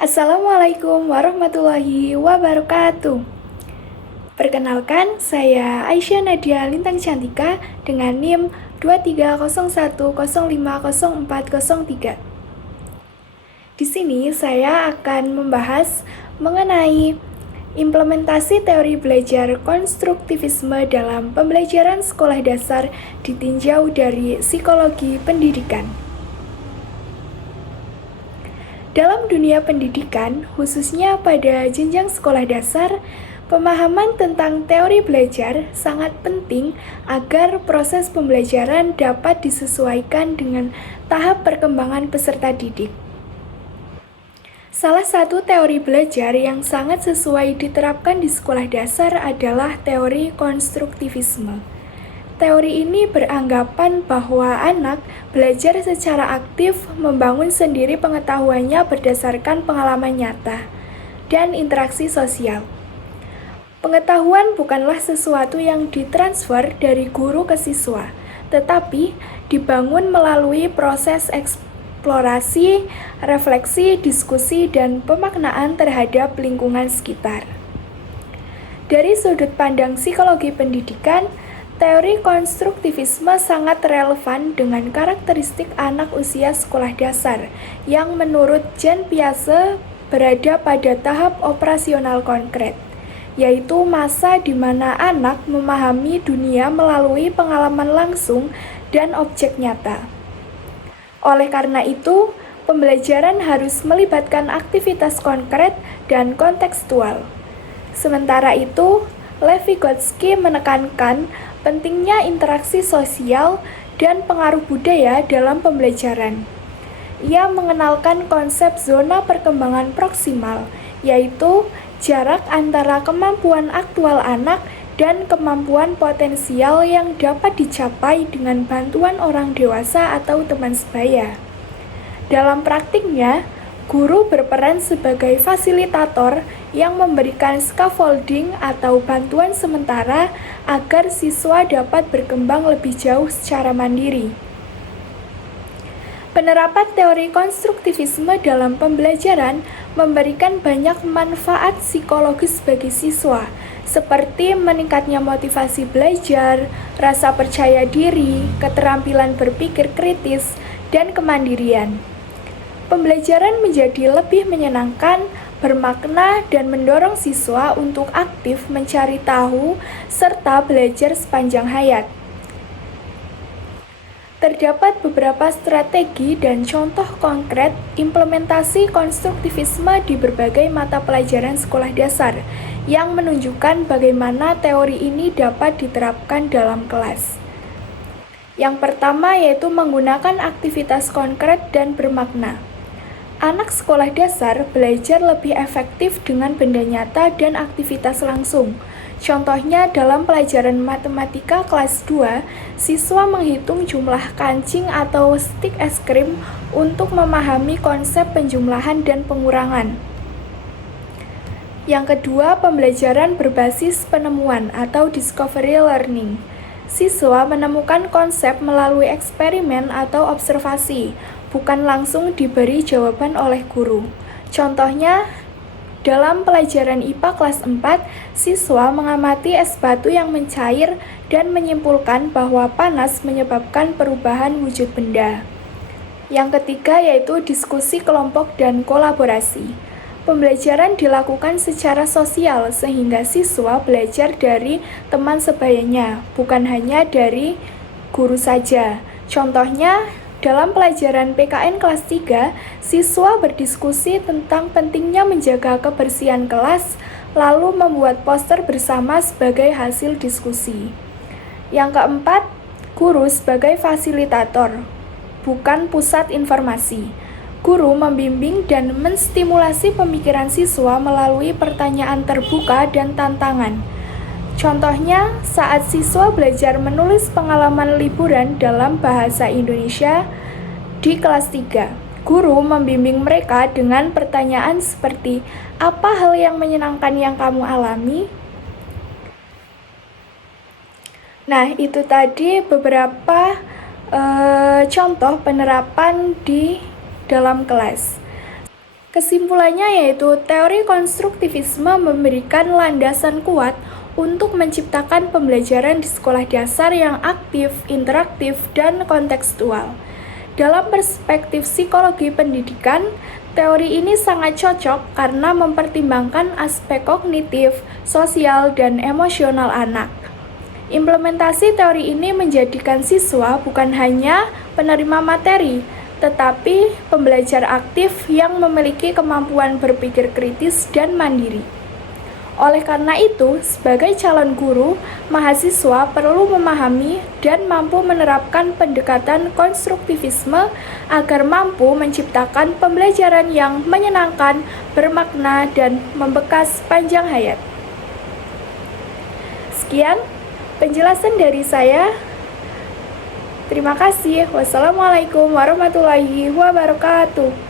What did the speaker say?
Assalamualaikum warahmatullahi wabarakatuh. Perkenalkan, saya Aisyah Nadia Lintang Cantika dengan NIM 2301050403. Di sini saya akan membahas mengenai implementasi teori belajar konstruktivisme dalam pembelajaran sekolah dasar ditinjau dari psikologi pendidikan. Dalam dunia pendidikan, khususnya pada jenjang sekolah dasar, pemahaman tentang teori belajar sangat penting agar proses pembelajaran dapat disesuaikan dengan tahap perkembangan peserta didik. Salah satu teori belajar yang sangat sesuai diterapkan di sekolah dasar adalah teori konstruktivisme. Teori ini beranggapan bahwa anak belajar secara aktif membangun sendiri pengetahuannya berdasarkan pengalaman nyata dan interaksi sosial. Pengetahuan bukanlah sesuatu yang ditransfer dari guru ke siswa, tetapi dibangun melalui proses eksplorasi, refleksi, diskusi, dan pemaknaan terhadap lingkungan sekitar. Dari sudut pandang psikologi pendidikan, teori konstruktivisme sangat relevan dengan karakteristik anak usia sekolah dasar yang menurut Jean Piaget berada pada tahap operasional konkret, yaitu masa di mana anak memahami dunia melalui pengalaman langsung dan objek nyata. Oleh karena itu, pembelajaran harus melibatkan aktivitas konkret dan kontekstual. Sementara itu, Lev Vygotsky menekankan pentingnya interaksi sosial dan pengaruh budaya dalam pembelajaran. Ia mengenalkan konsep zona perkembangan proksimal, yaitu jarak antara kemampuan aktual anak dan kemampuan potensial yang dapat dicapai dengan bantuan orang dewasa atau teman sebaya. Dalam praktiknya, guru berperan sebagai fasilitator yang memberikan scaffolding atau bantuan sementara agar siswa dapat berkembang lebih jauh secara mandiri. Penerapan teori konstruktivisme dalam pembelajaran memberikan banyak manfaat psikologis bagi siswa, seperti meningkatnya motivasi belajar, rasa percaya diri, keterampilan berpikir kritis, dan kemandirian. Pembelajaran menjadi lebih menyenangkan, bermakna, dan mendorong siswa untuk aktif mencari tahu serta belajar sepanjang hayat. Terdapat beberapa strategi dan contoh konkret implementasi konstruktivisme di berbagai mata pelajaran sekolah dasar yang menunjukkan bagaimana teori ini dapat diterapkan dalam kelas. Yang pertama yaitu menggunakan aktivitas konkret dan bermakna. Anak sekolah dasar belajar lebih efektif dengan benda nyata dan aktivitas langsung. Contohnya dalam pelajaran matematika kelas 2, siswa menghitung jumlah kancing atau stik es krim untuk memahami konsep penjumlahan dan pengurangan. Yang kedua, pembelajaran berbasis penemuan atau discovery learning. Siswa menemukan konsep melalui eksperimen atau observasi, bukan langsung diberi jawaban oleh guru. Contohnya, dalam pelajaran IPA kelas 4, siswa mengamati es batu yang mencair dan menyimpulkan bahwa panas menyebabkan perubahan wujud benda. Yang ketiga yaitu diskusi kelompok dan kolaborasi. Pembelajaran dilakukan secara sosial sehingga siswa belajar dari teman sebayanya, bukan hanya dari guru saja. Contohnya, dalam pelajaran PKN kelas 3, siswa berdiskusi tentang pentingnya menjaga kebersihan kelas, lalu membuat poster bersama sebagai hasil diskusi. Yang keempat, guru sebagai fasilitator, bukan pusat informasi. Guru membimbing dan menstimulasi pemikiran siswa melalui pertanyaan terbuka dan tantangan. Contohnya, saat siswa belajar menulis pengalaman liburan dalam bahasa Indonesia di kelas 3, guru membimbing mereka dengan pertanyaan seperti, apa hal yang menyenangkan yang kamu alami? Nah, itu tadi beberapa contoh penerapan di dalam kelas. Kesimpulannya yaitu teori konstruktivisme memberikan landasan kuat untuk menciptakan pembelajaran di sekolah dasar yang aktif, interaktif, dan kontekstual. Dalam perspektif psikologi pendidikan, teori ini sangat cocok karena mempertimbangkan aspek kognitif, sosial, dan emosional anak. Implementasi teori ini menjadikan siswa bukan hanya penerima materi, tetapi pembelajar aktif yang memiliki kemampuan berpikir kritis dan mandiri. Oleh karena itu, sebagai calon guru, mahasiswa perlu memahami dan mampu menerapkan pendekatan konstruktivisme agar mampu menciptakan pembelajaran yang menyenangkan, bermakna, dan membekas panjang hayat. Sekian penjelasan dari saya. Terima kasih. Wassalamualaikum warahmatullahi wabarakatuh.